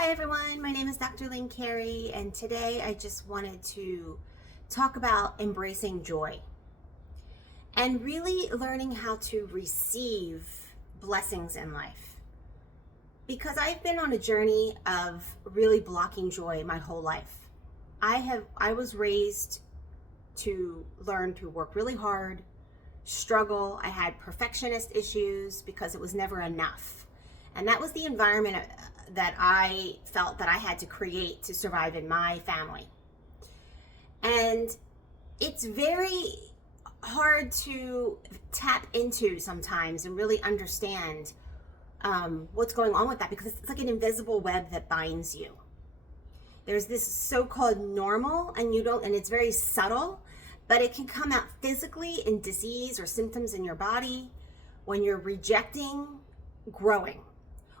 Hi everyone, my name is Dr. Lynn Carey, and today I just wanted to talk about embracing joy and really learning how to receive blessings in life. Because I've been on a journey of really blocking joy my whole life. I was raised to learn to work really hard, struggle. I had perfectionist issues because it was never enough. And that was the environment that I felt that I had to create to survive in my family. And it's very hard to tap into sometimes and really understand what's going on with that, because it's like an invisible web that binds you. There's this so-called normal, and it's very subtle, but it can come out physically in disease or symptoms in your body when you're rejecting growing,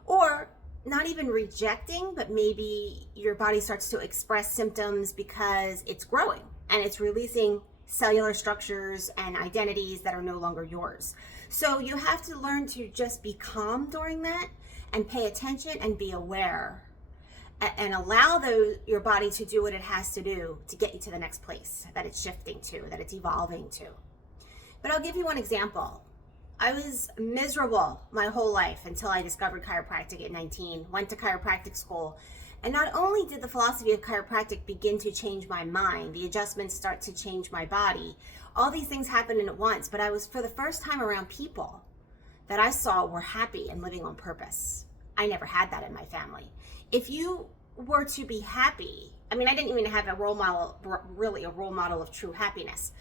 or not even rejecting, but maybe your body starts to express symptoms because it's growing and it's releasing cellular structures and identities that are no longer yours. So you have to learn to just be calm during that and pay attention and be aware and allow your body to do what it has to do to get you to the next place that it's shifting to, that it's evolving to. But I'll give you one example. I was miserable my whole life until I discovered chiropractic at 19, went to chiropractic school. And not only did the philosophy of chiropractic begin to change my mind, the adjustments start to change my body, all these things happened at once, but I was for the first time around people that I saw were happy and living on purpose. I never had that in my family. If you were to be happy, I didn't even have a role model of true happiness.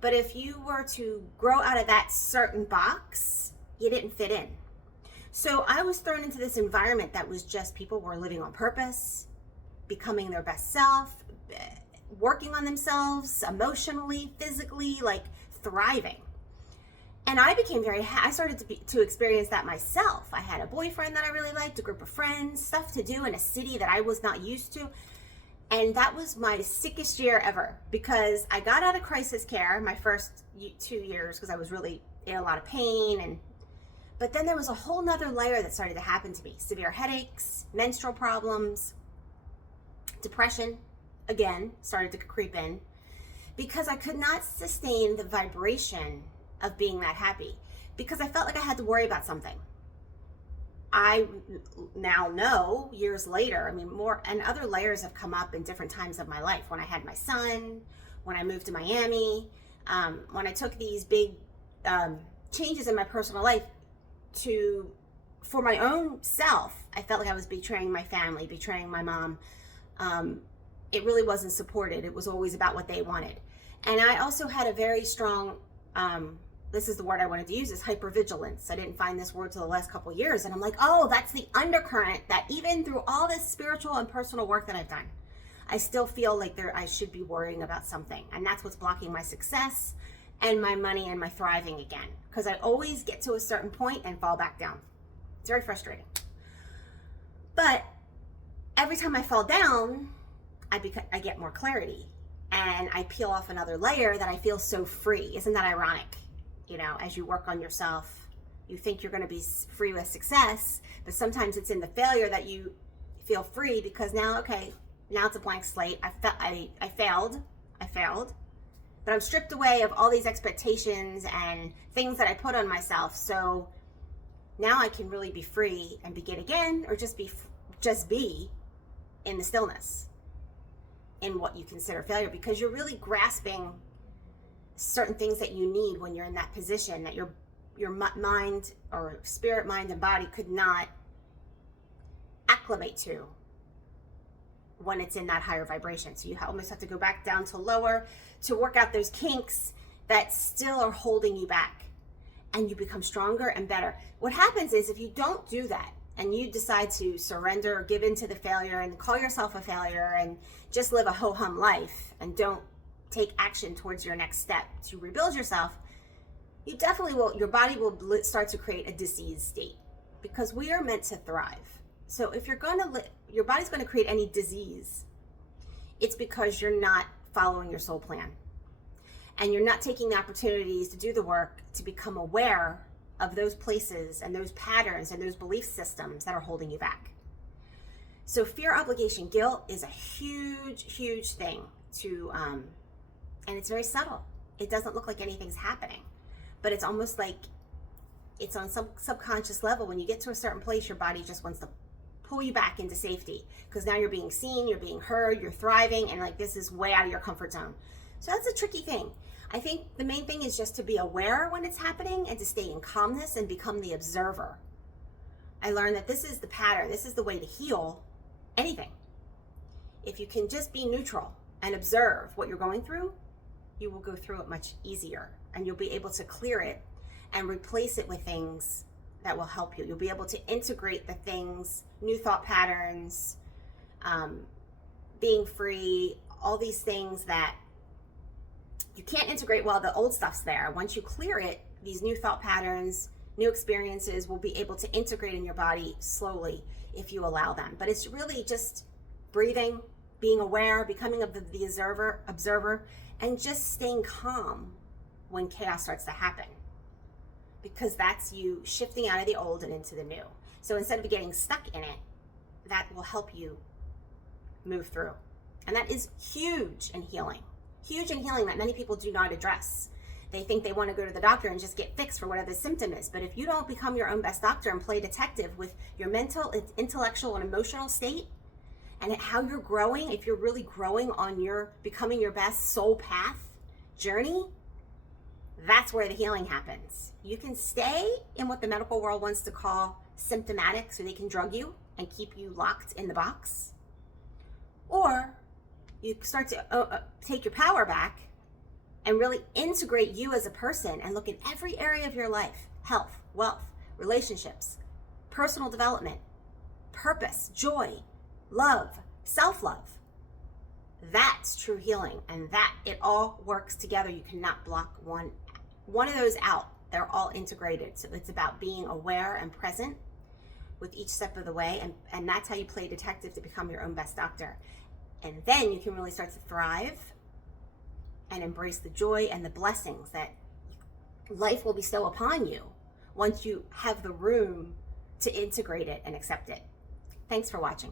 But if you were to grow out of that certain box, you didn't fit in. So I was thrown into this environment that was just people were living on purpose, becoming their best self, working on themselves emotionally, physically, like thriving. And I became I started to experience that myself. I had a boyfriend that I really liked, a group of friends, stuff to do in a city that I was not used to. And that was my sickest year ever, because I got out of crisis care my first 2 years because I was really in a lot of pain. But then there was a whole nother layer that started to happen to me. Severe headaches, menstrual problems, depression, again, started to creep in because I could not sustain the vibration of being that happy, because I felt like I had to worry about something. I now know years later, more and other layers have come up in different times of my life. When I had my son, when I moved to Miami, when I took these big changes in my personal life for my own self, I felt like I was betraying my family, betraying my mom. It really wasn't supported. It was always about what they wanted. And I also had a very strong, this is the word I wanted to use, is hypervigilance. I didn't find this word till the last couple of years. And I'm like, oh, that's the undercurrent that even through all this spiritual and personal work that I've done, I still feel like I should be worrying about something. And that's what's blocking my success and my money and my thriving again. Because I always get to a certain point and fall back down. It's very frustrating. But every time I fall down, I get more clarity. And I peel off another layer that I feel so free. Isn't that ironic? As you work on yourself, you think you're going to be free with success, but sometimes it's in the failure that you feel free, because now it's a blank slate. I failed, but I'm stripped away of all these expectations and things that I put on myself. So now I can really be free and begin again, or just be in the stillness in what you consider failure, because you're really grasping certain things that you need when you're in that position that your mind or spirit, mind, and body could not acclimate to when it's in that higher vibration. So you almost have to go back down to lower to work out those kinks that still are holding you back, and you become stronger and better. What happens is, if you don't do that and you decide to surrender or give into the failure and call yourself a failure and just live a ho-hum life and don't take action towards your next step to rebuild yourself, you definitely will, your body will start to create a disease state, because we are meant to thrive. So if your body's going to create any disease, it's because you're not following your soul plan. And you're not taking the opportunities to do the work to become aware of those places and those patterns and those belief systems that are holding you back. So fear, obligation, guilt is a huge thing to, and it's very subtle. It doesn't look like anything's happening, but it's almost like it's on some subconscious level. When you get to a certain place, your body just wants to pull you back into safety because now you're being seen, you're being heard, you're thriving, and like this is way out of your comfort zone. So that's a tricky thing. I think the main thing is just to be aware when it's happening and to stay in calmness and become the observer. I learned that this is the pattern. This is the way to heal anything. If you can just be neutral and observe what you're going through, you will go through it much easier and you'll be able to clear it and replace it with things that will help you. You'll be able to integrate the things, new thought patterns, being free, all these things that you can't integrate while the old stuff's there. Once you clear it, these new thought patterns, new experiences will be able to integrate in your body slowly if you allow them. But it's really just breathing, being aware, becoming the observer, and just staying calm when chaos starts to happen. Because that's you shifting out of the old and into the new. So instead of getting stuck in it, that will help you move through. And that is huge in healing. Huge in healing that many people do not address. They think they want to go to the doctor and just get fixed for whatever the symptom is. But if you don't become your own best doctor and play detective with your mental, intellectual, and emotional state, and how you're growing, if you're really growing on your becoming your best soul path journey, that's where the healing happens. You can stay in what the medical world wants to call symptomatic, so they can drug you and keep you locked in the box. Or you start to take your power back and really integrate you as a person and look at every area of your life: health, wealth, relationships, personal development, purpose, joy, love, self-love. That's true healing, and that it all works together. You cannot block one of those out. They're all integrated. So it's about being aware and present with each step of the way, and that's how you play detective to become your own best doctor. And then you can really start to thrive and embrace the joy and the blessings that life will bestow upon you once you have the room to integrate it and accept it. Thanks for watching.